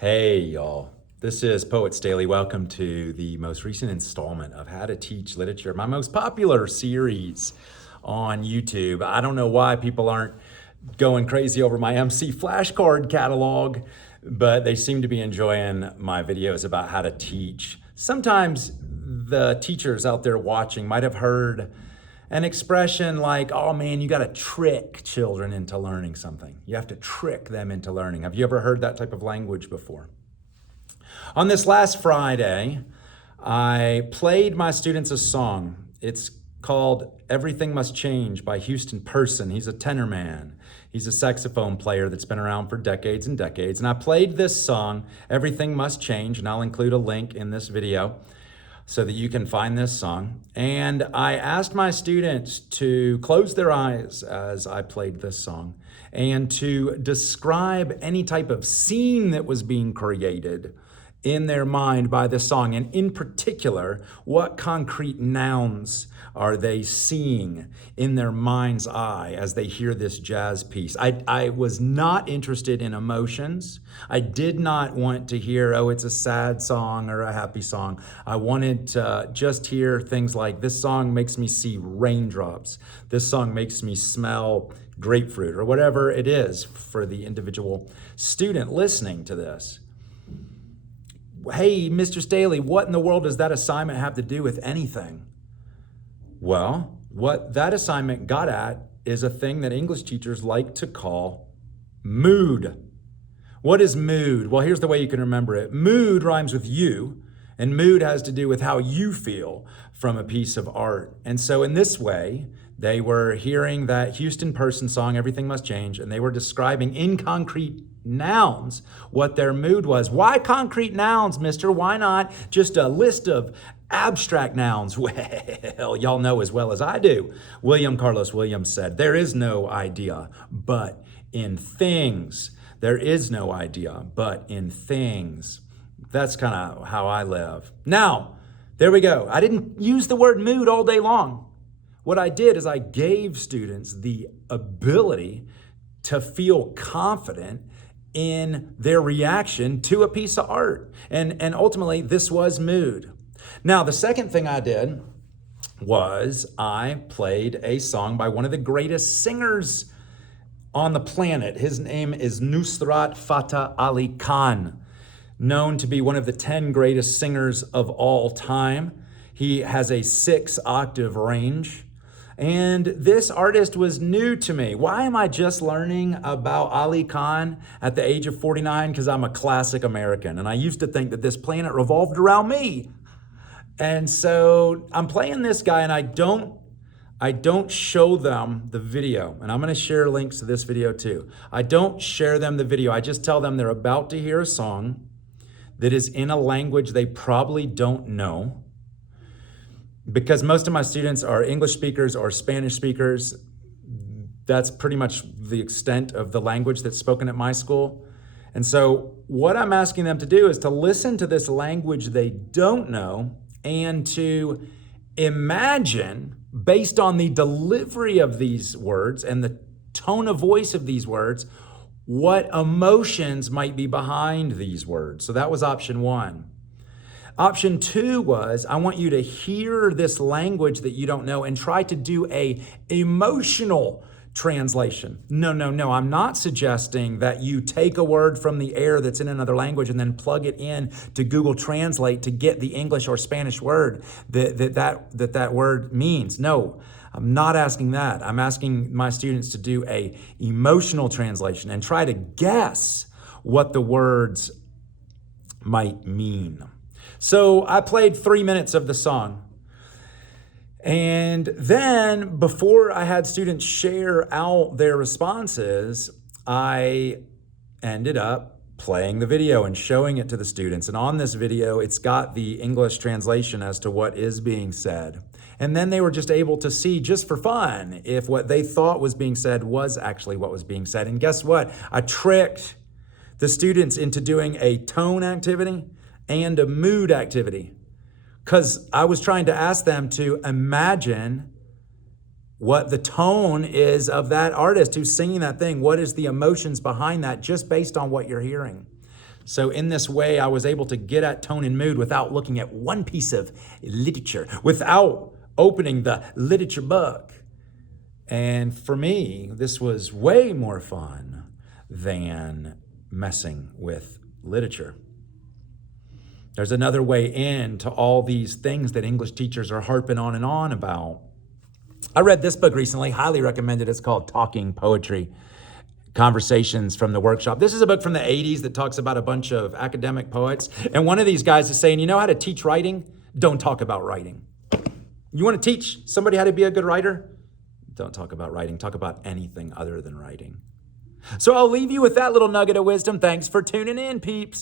Hey, y'all. This is Poets Daily. Welcome to the most recent installment of How to Teach Literature, my most popular series on YouTube. I don't know why people aren't going crazy over my MC flashcard catalog, but they seem to be enjoying my videos about how to teach. Sometimes the teachers out there watching might have heard an expression like, oh man, you got to trick children into learning something. You have to trick them into learning. Have you ever heard that type of language before? On this last Friday, I played my students a song. It's called Everything Must Change by Houston Person. He's a tenor man. He's a saxophone player that's been around for decades and decades. And I played this song, Everything Must Change, and I'll include a link in this video so that you can find this song. And I asked my students to close their eyes as I played this song and to describe any type of scene that was being created in their mind by this song. And in particular, what concrete nouns are they seeing in their mind's eye as they hear this jazz piece? I was not interested in emotions. I did not want to hear, oh, it's a sad song or a happy song. I wanted to just hear things like, this song makes me see raindrops. This song makes me smell grapefruit, or whatever it is for the individual student listening to this. Hey, Mr. Staley, what in the world does that assignment have to do with anything? Well, what that assignment got at is a thing that English teachers like to call mood. What is mood? Well, here's the way you can remember it. Mood rhymes with you, and mood has to do with how you feel from a piece of art. And so in this way, they were hearing that Houston Person song, Everything Must Change, and they were describing in concrete nouns what their mood was. Why concrete nouns, mister? Why not just a list of abstract nouns? Well, y'all know as well as I do. William Carlos Williams said, there is no idea but in things. There is no idea but in things. That's kind of how I live. Now, there we go. I didn't use the word mood all day long. What I did is I gave students the ability to feel confident in their reaction to a piece of art. And ultimately, this was mood. Now, the second thing I did was I played a song by one of the greatest singers on the planet. His name is Nusrat Fateh Ali Kahn, known to be one of the 10 greatest singers of all time. He has a 6-octave range. And this artist was new to me. Why am I just learning about Ali Kahn at the age of 49? Because I'm a classic American. And I used to think that this planet revolved around me. And so I'm playing this guy, and I don't show them the video. And I'm going to share links to this video too. I don't share them the video. I just tell them they're about to hear a song that is in a language they probably don't know. Because most of my students are English speakers or Spanish speakers. That's pretty much the extent of the language that's spoken at my school. And so what I'm asking them to do is to listen to this language they don't know and to imagine, based on the delivery of these words and the tone of voice of these words, what emotions might be behind these words. So that was option 1. Option 2 was, I want you to hear this language that you don't know and try to do a emotional translation. No. I'm not suggesting that you take a word from the air that's in another language and then plug it in to Google Translate to get the English or Spanish word that word means. No, I'm not asking that. I'm asking my students to do a emotional translation and try to guess what the words might mean. So I played 3 minutes of the song. And then before I had students share out their responses, I ended up playing the video and showing it to the students. And on this video, it's got the English translation as to what is being said. And then they were just able to see, just for fun, if what they thought was being said was actually what was being said. And guess what? I tricked the students into doing a tone activity and a mood activity, because I was trying to ask them to imagine what the tone is of that artist who's singing that thing. What is the emotions behind that just based on what you're hearing? So in this way, I was able to get at tone and mood without looking at one piece of literature, without opening the literature book. And for me, this was way more fun than messing with literature. There's another way into all these things that English teachers are harping on and on about. I read this book recently, highly recommended. It's called Talking Poetry, Conversations from the Workshop. This is a book from the 80s that talks about a bunch of academic poets. And one of these guys is saying, you know how to teach writing? Don't talk about writing. You want to teach somebody how to be a good writer? Don't talk about writing. Talk about anything other than writing. So I'll leave you with that little nugget of wisdom. Thanks for tuning in, peeps.